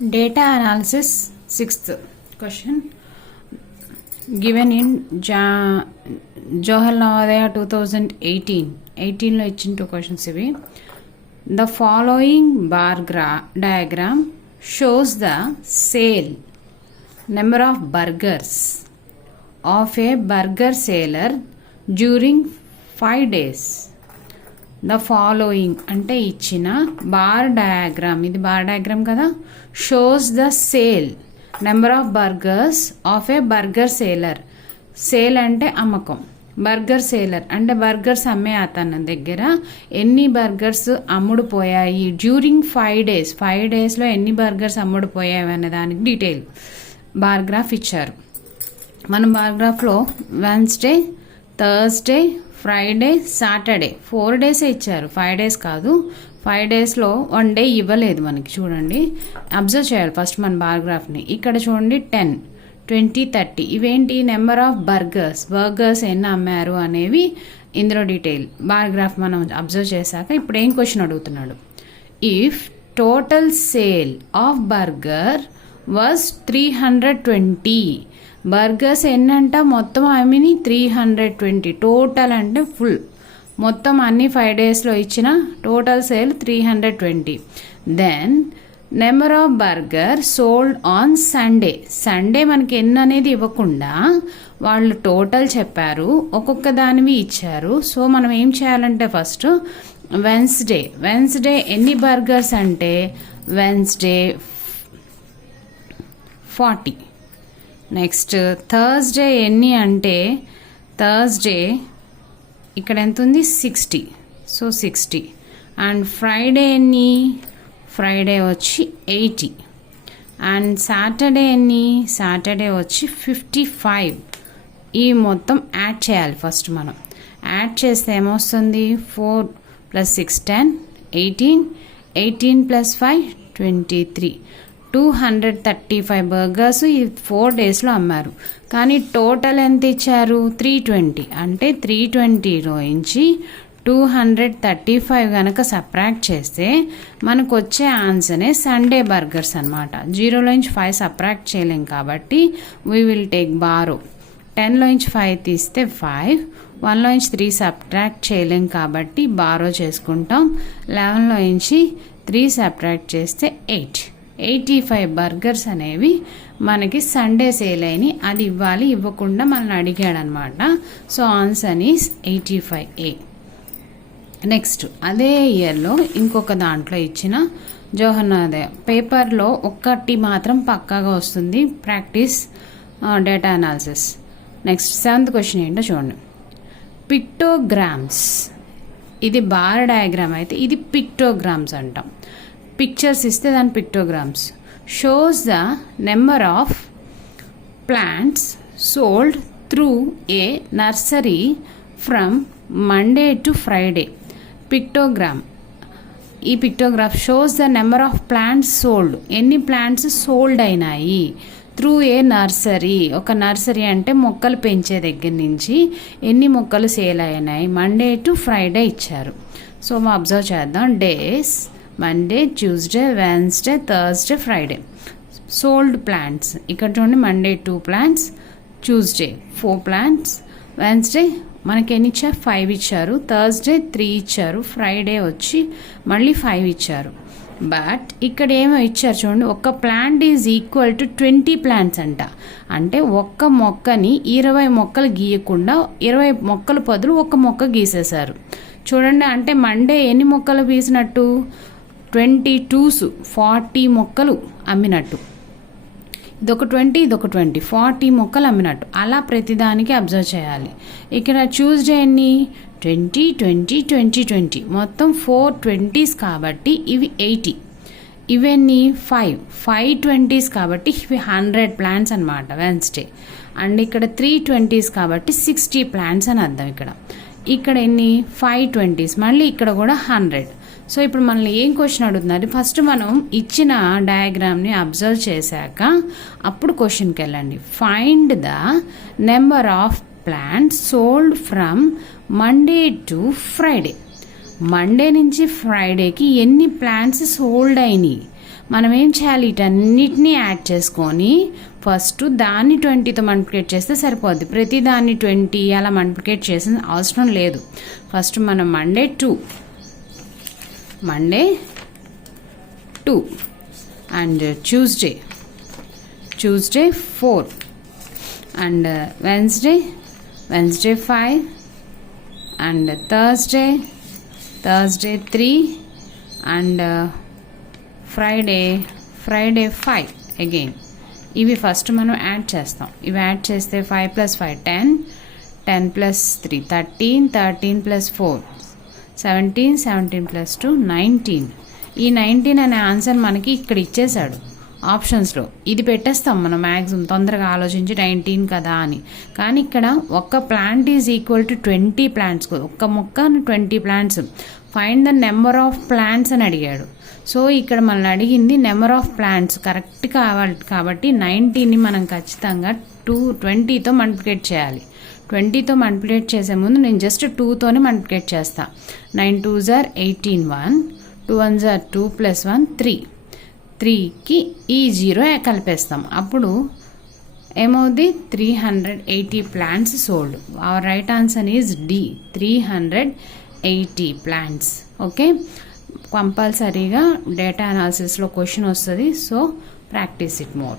Data analysis, sixth question, given in Johal Navodaya 2018 లో ఇచ్చిన 2 questions ఇవి. The following bar diagram shows the sale number of burgers of a burger seller during 5 days. The following అంటే ఇచ్చిన bar diagram, ఇది bar diagram కదా, shows the sale number of burgers of A burger sailor. Sale అంటే అమ్మకం, burger sailor అంటే burgers అమ్మే అతని దగ్గర ఎన్ని బర్గర్స్ అమ్ముడుపోయాయి డ్యూరింగ్ 5 days. 5 daysలో ఎన్ని బర్గర్స్ అమ్ముడుపోయాయి అనే దానికి డీటెయిల్ బార్గ్రాఫ్ ఇచ్చారు. మన బార్గ్రాఫ్లో Wednesday, Thursday, Friday, Saturday 4 days ఇచ్చారు, 5 days కాదు. 5 daysలో 1 day ఇవ్వలేదు మనకి. చూడండి, అబ్జర్వ్ చేయాలి ఫస్ట్ మన బార్గ్రాఫ్ని. ఇక్కడ చూడండి 10, 20, 30 ఇవేంటి నెంబర్ ఆఫ్ బర్గర్స్ ఎన్ని అమ్మారు అనేవి ఇందులో డీటెయిల్ బార్గ్రాఫ్ మనం అబ్జర్వ్ చేశాక ఇప్పుడు ఏం క్వశ్చన్ అడుగుతున్నాడు. If total sale of burger was 320, burgers ఎన్నంట మొత్తం 320, టోటల్ అంటే ఫుల్ మొత్తం అన్ని 5 daysలో ఇచ్చిన total sale 320. Then number of burger sold on Sunday మనకి ఎన్ని అనేది ఇవ్వకుండా వాళ్ళు టోటల్ చెప్పారు, ఒక్కొక్క దానివి ఇచ్చారు. సో మనం ఏం చేయాలంటే ఫస్ట్ వెన్స్డే ఎన్ని బర్గర్స్ అంటే వెన్స్డే 40. నెక్స్ట్ థర్స్డే ఎన్ని అంటే థర్స్డే ఇక్కడ ఎంత ఉంది 60, సో 60. అండ్ ఫ్రైడే ఎన్ని, ఫ్రైడే వచ్చి 80. అండ్ సాటర్డే ఎన్ని, సాటర్డే వచ్చి 55. ఈ మొత్తం యాడ్ చేయాలి ఫస్ట్. మనం యాడ్ చేస్తే ఏమొస్తుంది 4 + 6 10, 18 + 5 23, 235 బర్గర్స్ ఈ 4 daysలో అమ్మారు. కానీ టోటల్ ఎంత ఇచ్చారు 320. అంటే 320లో నుంచి 235 కనుక సబ్ట్రాక్ట్ చేస్తే మనకు వచ్చే ఆన్సర్నే సండే బర్గర్స్ అనమాట. 0లో నుంచి 5 సబ్ట్రాక్ట్ చేయలేం కాబట్టి వీ విల్ టేక్ బారో. 10లో నుంచి 5 తీస్తే 5, 1లో నుంచి 3 సబ్ట్రాక్ట్ చేయలేం కాబట్టి బారో చేసుకుంటాం. 11లో నుంచి 3 సబ్ట్రాక్ట్ చేస్తే 85 బర్గర్స్ అనేవి మనకి సండే సేల్ అయినాయి. అది ఇవ్వాలి, ఇవ్వకుండా మనల్ని అడిగాడు అనమాట. So answer is 85A. Next అదే ఇయర్లో ఇంకొక దాంట్లో ఇచ్చిన జవహర్ నవోదయ పేపర్లో ఒక్కటి మాత్రం పక్కాగా వస్తుంది, practice data analysis. Next 7th question ఏంటో చూడండి. పిక్టోగ్రామ్స్, ఇది బార్ డయాగ్రామ్ అయితే ఇది పిక్టోగ్రామ్స్ అంటాం. పిక్చర్స్ ఇస్తే దాని pictograms. Shows the number of plants sold through a nursery from Monday to Friday. Pictogram, ఈ pictograph shows the number of plants sold, ఎన్ని ప్లాంట్స్ సోల్డ్ అయినాయి త్రూ ఏ నర్సరీ. ఒక nursery అంటే మొక్కలు పెంచే దగ్గర నుంచి ఎన్ని మొక్కలు సేల్ అయినాయి మండే టు ఫ్రైడే ఇచ్చారు. సో మనం అబ్జర్వ్ చేద్దాం. Days Monday, Tuesday, Wednesday, Thursday, Friday. Sold plants ఇక్కడ చూడండి, Monday 2 plants, Tuesday 4 plants, Wednesday మనకి ఎన్ని ఇచ్చారు 5 ఇచ్చారు, థర్స్డే 3 ఇచ్చారు, ఫ్రైడే వచ్చి మళ్ళీ 5 ఇచ్చారు. బట్ ఇక్కడ ఏమో ఇచ్చారు చూడండి, ఒక్క plant is equal to 20 plants అంట. అంటే ఒక్క మొక్కని 20 మొక్కలు గీయకుండా 20 మొక్కల బదులు ఒక మొక్క గీసేశారు చూడండి. అంటే మండే ఎన్ని మొక్కలు గీసినట్టు 22s, 40 మొక్కలు అమ్మినట్టు. ఇదొక 20, ఇదొక 20, 40 మొక్కలు అమ్మినట్టు. అలా ప్రతిదానికి అబ్జర్వ్ చేయాలి. ఇక్కడ ట్యూస్డే ఎన్ని 20, 20, 20, 20 మొత్తం 4 20s కాబట్టి ఇవి 80. ఇవన్నీ 5 20s కాబట్టి ఇవి 100 plants అనమాట వెన్స్డే. అండ్ ఇక్కడ 3 20s కాబట్టి 60 plants అని అర్థం. ఇక్కడ ఎన్ని 5 20s, మళ్ళీ ఇక్కడ కూడా 100. సో ఇప్పుడు మనల్ని ఏం క్వశ్చన్ అడుగుతున్నారు, ఫస్ట్ మనం ఇచ్చిన డయాగ్రామ్ని అబ్జర్వ్ చేశాక అప్పుడు క్వశ్చన్కి వెళ్ళండి. Find the number of plants sold from Monday to Friday. Monday నుంచి ఫ్రైడేకి ఎన్ని ప్లాంట్స్ సోల్డ్ అయినాయి మనం ఏం చేయాలి, వీటన్నిటిని యాడ్ చేసుకొని ఫస్ట్ దాన్ని 20తో మల్టిప్లికేట్ చేస్తే సరిపోద్ది. ప్రతి దాన్ని 20 అలా మల్టిప్లికేట్ చేసిన అవసరం లేదు. ఫస్ట్ మనం Monday 2 and Tuesday 4 and Wednesday 5 and Thursday 3 and Friday 5 again. ఇవి ఫస్ట్ మనం యాడ్ చేస్తాం. ఇవి యాడ్ చేస్తే 5 + 5 10, 10 + 3 13, 13 + 4 17, 17 + 2 19. ఈ 19 అనే ఆన్సర్ మనకి ఇక్కడ ఇచ్చేసాడు ఆప్షన్స్లో. ఇది పెట్టేస్తాం మనం మ్యాక్సిమం తొందరగా ఆలోచించి 19 కదా అని. కానీ ఇక్కడ ఒక్క plant is equal to 20 plants. ఒక్క మొక్క 20 plants. Find the number of plants అని అడిగాడు. సో ఇక్కడ మనల్ని అడిగింది నెంబర్ ఆఫ్ ప్లాంట్స్ కరెక్ట్ కావాలి కాబట్టి 19ని మనం ఖచ్చితంగా 20తో మల్టిప్లికేట్ చేయాలి. 20తో మల్టిప్లికేట్ చేసే ముందు నేను జస్ట్ 2తోనే మల్టిప్లికేట్ చేస్తా. 9 2s are 18 1, 2 1s are 2 + 1 3. 3కి ఈ 0 కలిపేస్తాం. అప్పుడు ఏమవుద్ది, 380 plants sold. Our right answer is D, 380 plants. Okay, కంపల్సరీగా డేటా అనాలిసిస్లో క్వశ్చన్ వస్తుంది. So practise it more.